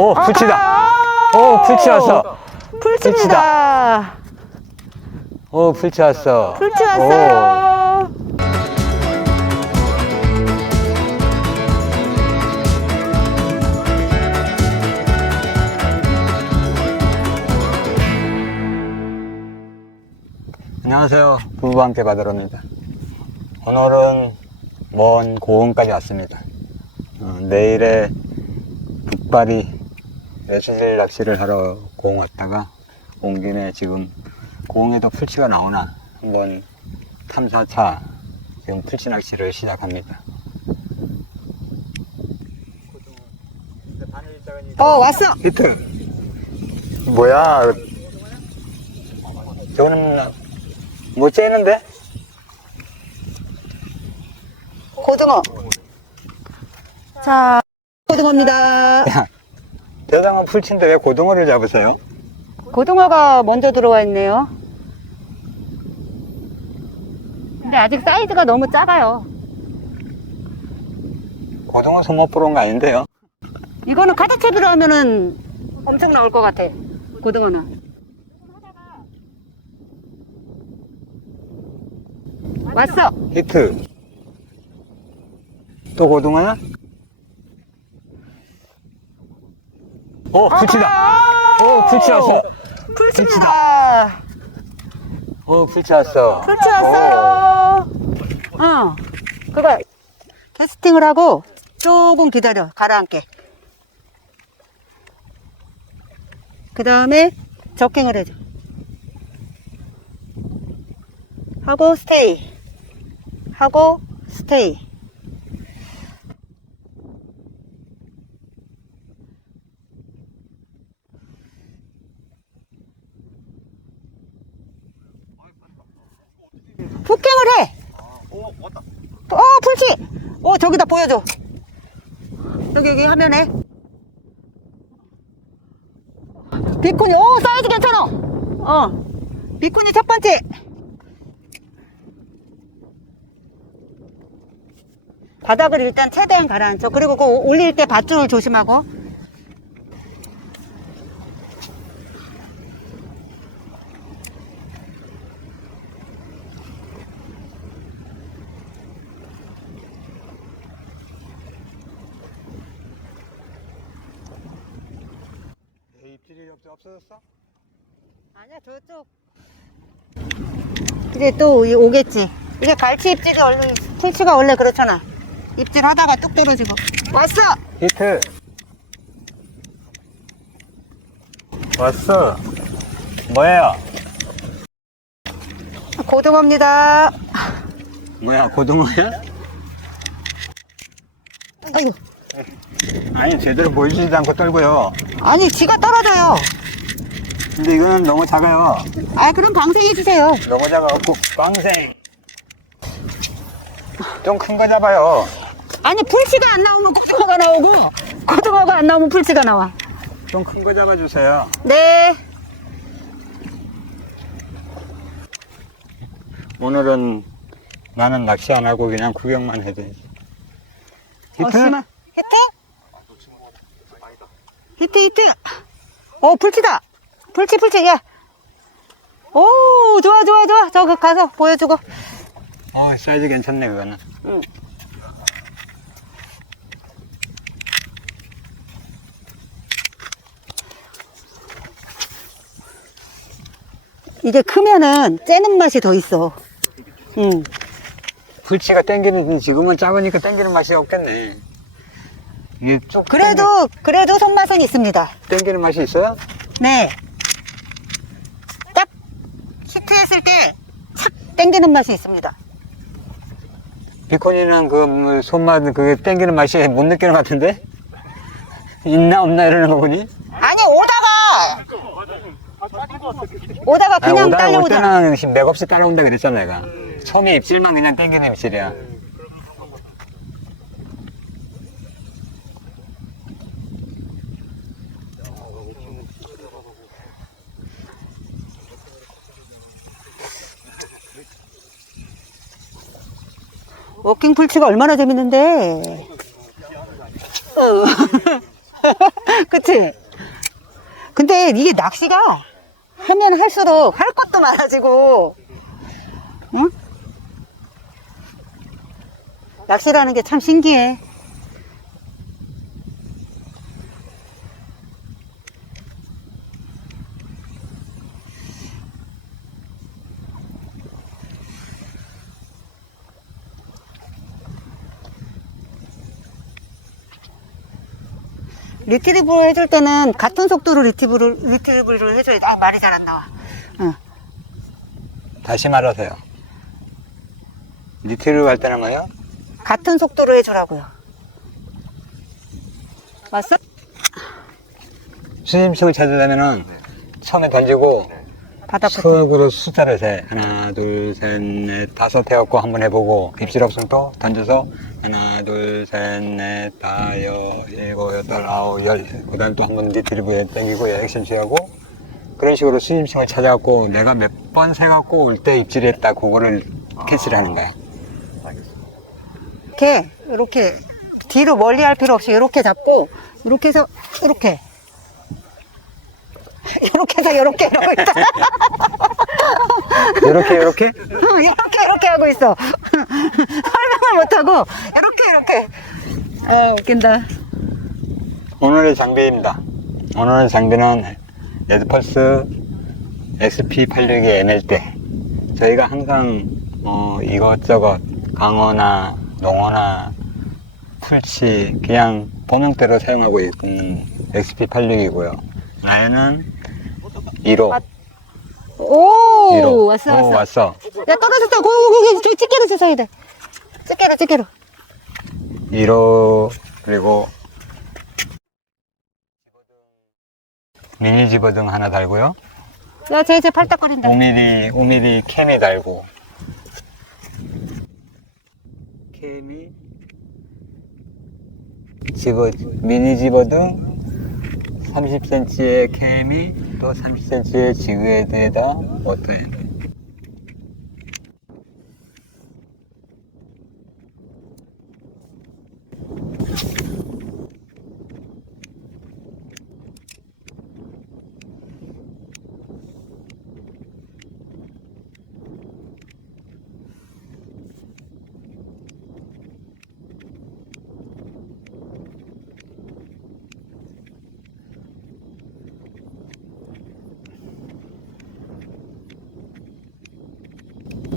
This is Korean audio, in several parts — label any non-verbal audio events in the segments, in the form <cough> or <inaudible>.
오, 풀치다. 오, 풀치 왔어. 풀칩니다. 오, 풀치 왔어. 풀치 왔어요. 안녕하세요. 부부와 함께 바다로입니다. 오늘은 먼 고흥까지 왔습니다. 어, 내일에 북발이 매수질 낚시를 하러 고흥 왔다가 온 김에 지금 고흥에도 풀치가 나오나 한번 탐사차 지금 풀치 낚시를 시작합니다. 어, 왔어. 히트. 뭐야? 저거는 못 째는데? 고등어. 자, 고등어입니다. 야, 대장은 풀치인데 왜 고등어를 잡으세요? 고등어가 먼저 들어와 있네요. 근데 아직 사이즈가 너무 작아요. 고등어 소못 보러온 거 아닌데요? 이거는 카드채비로 하면은 엄청 나올 것 같아. 고등어는. 왔어. 히트. 또 고등어야? 오, 풀치다. 오, 풀치 왔어. 풀치다. 오, 풀치 왔어. 풀치 왔어요. 어. 그거 캐스팅을 하고 조금 기다려. 가라앉게. 그 다음에 적킹을 해줘. 하고 스테이. 하고 스테이. 폭행을 해. 어, 풀치. 어, 저기다 보여줘. 여기, 여기 화면에. 비콘이, 오, 사이즈 괜찮아. 어. 비콘이 첫 번째. 바닥을 일단 최대한 가라앉혀. 그리고 그 올릴 때 밧줄을 조심하고. 입질이 없어졌어? 아니야, 저쪽. 이제 또 이- 오겠지. 이게 갈치 입질이 원래, 풀치가 원래 그렇잖아. 입질 하다가 뚝 떨어지고. 왔어! 히트. 왔어. 뭐예요? 고등어입니다. 뭐야, 고등어야? 아이고. 아니, 제대로 보이지도 않고 떨고요. 아니, 지가 떨어져요. 근데 이거는 너무 작아요. 아, 그럼 방생해 주세요. 너무 작아갖고, 광생. 좀 큰 거 잡아요. 아니, 풀치가 안 나오면 고등어가 나오고, 고등어가 안 나오면 풀치가 나와. 좀 큰 거 잡아주세요. 네. 오늘은 나는 낚시 안 하고 그냥 구경만 해도 히트? 어. 히트? 히트, 히트. 어, 풀치다. 풀치, 풀치, 야. 오, 좋아, 좋아, 좋아. 저거 가서 보여주고. 어, 사이즈 괜찮네, 그거는. 응. 이게 크면은 째는 맛이 더 있어. 응. 풀치가 땡기는, 지금은 작으니까 땡기는 맛이 없겠네. 이게 쭉. 그래도, 그래도 손맛은 있습니다. 땡기, 땡기는 맛이 있어요? 네. 딱 히트했을 때착 땡기는 맛이 있습니다. 비콘이는 그, 뭐 손맛, 그게 땡기는 맛이 못 느끼는 것 같은데? <laughs> 있나, 없나 이러는 거 보니? 아니, 오다가! 오다가 아니, 그냥 오다 올 딸려오잖아. 때는 맥없이 따라온다 그랬잖아, 내가. 처음에 입질만 그냥 땡기는 입질이야. 킹 풀치가 얼마나 재밌는데. 어. <laughs> 그치? 근데 이게 낚시가 하면 할수록 할 것도 많아지고, 응? 낚시라는 게 참 신기해. 리트리브를 해줄 때는 같은 속도로 리트리브를, 리트리브를 해줘야 돼. 아, 말이 잘 안 나와. 응. 다시 말하세요. 리트를 할 때는 뭐요? 같은 속도로 해주라고요. 맞어? 수심식을 찾으려면은 처음에 던지고 바닥부터. 수학으로 숫자를 세. 하나, 둘, 셋, 넷, 다섯 해갖고 한번 해보고 입질 없으면 또 던져서 하나, 둘, 셋, 넷, 다, 여, 일곱, 여덟, 아홉, 열. 그 다음에 또 한번 리트리브에 땡기고 액션 취하고 그런 식으로 수심층을 찾아갖고 내가 몇 번 세갖고 올 때 입질했다 그거를 캐치하는 거야. 이렇게, 이렇게, 뒤로 멀리 할 필요 없이 이렇게 잡고, 이렇게 해서, 이렇게. <laughs> 이렇게 해서 이렇게 이러고 있다. <laughs> 이렇게 이렇게 이렇게 이렇게 하고 있어. <laughs> 설명을 못하고, 이렇게 이렇게. 어, 웃긴다. 오늘의 장비입니다. 오늘의 장비는 레드펄스 XP86의 NL대. 저희가 항상 어, 이것저것 강어나 농어나 풀치 그냥 범용대로 사용하고 있는 XP86이고요. 라인은 1호. 아, 오, 1호. 왔어, 왔어. 오, 왔어. 야, 떨어졌다. 고고고, 저 집게로 주워야 돼. 집게로, 집게로. 1호 그리고 미니 집어등 하나 달고요. 야, 쟤, 쟤 팔딱거린다. 5mm, 5mm 캠이 달고 캠이 집어 미니 집어등 30cm의 캠이 또 30cm의 지그헤드에다 워터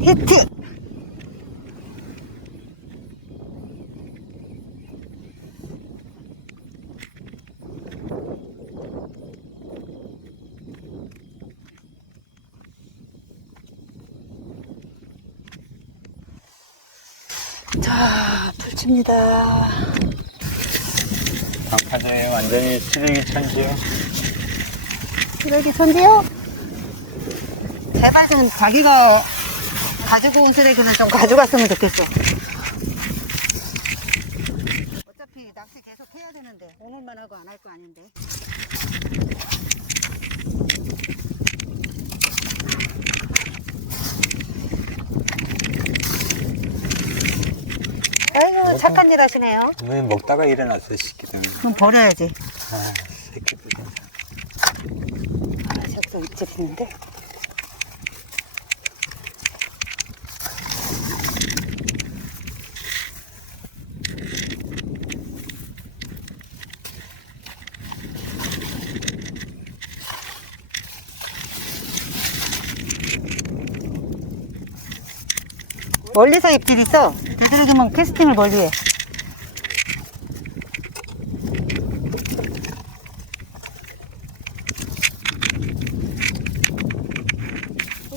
히트! 자, 불칩니다. 방파제에 완전히 쓰레기 천지요 쓰레기 천지요? 제발 좀 자기가 가지고 온 쓰레기는 좀 가져갔으면 좋겠어. 어차피 낚시 계속 해야 되는데 오늘만 하고 안 할 거 아닌데. 아이고 착한 일 하시네요. 왜 먹다가 일어났어 시키들 그럼 버려야지. 아 새끼들 아, 저기도 입질 있는데. 멀리서 입질 있어. 되도록이면 캐스팅을 멀리 해.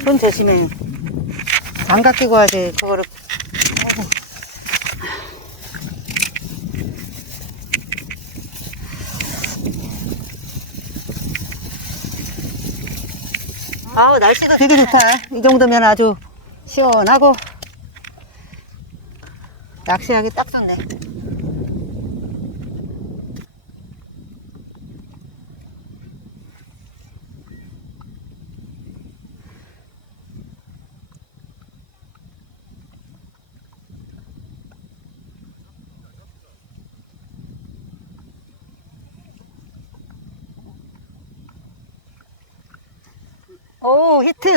손 조심해. 장갑 끼고 하지, 그거를. 아우, 날씨가 되게 좋다. 이 정도면 아주 시원하고. 낚시하기 딱 좋네. 오 히트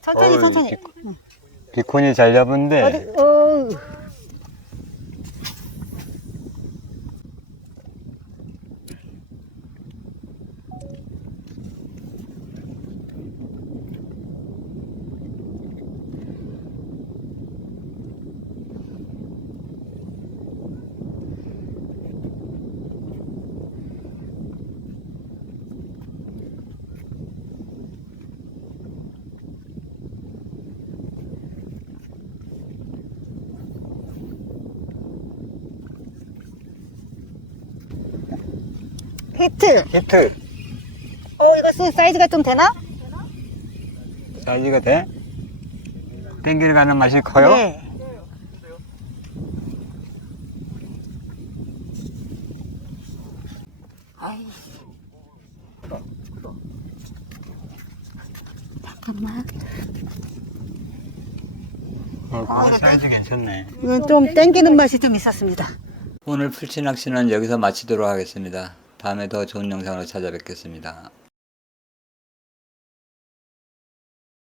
천천히 천천히 응. 비콘이 잘 잡은데. 어디, 어 히트. 히트 어, 이거 사- 사이즈가 좀 되나? 사이즈가 돼? 땡길 가는 맛이 커요? 네. 아이. 잠깐만. 어, 그거 사이즈 괜찮네 이건 좀 땡기는 맛이 좀 있었습니다. 오늘 풀치 낚시는 여기서 마치도록 하겠습니다 다음에 더 좋은 영상으로 찾아뵙겠습니다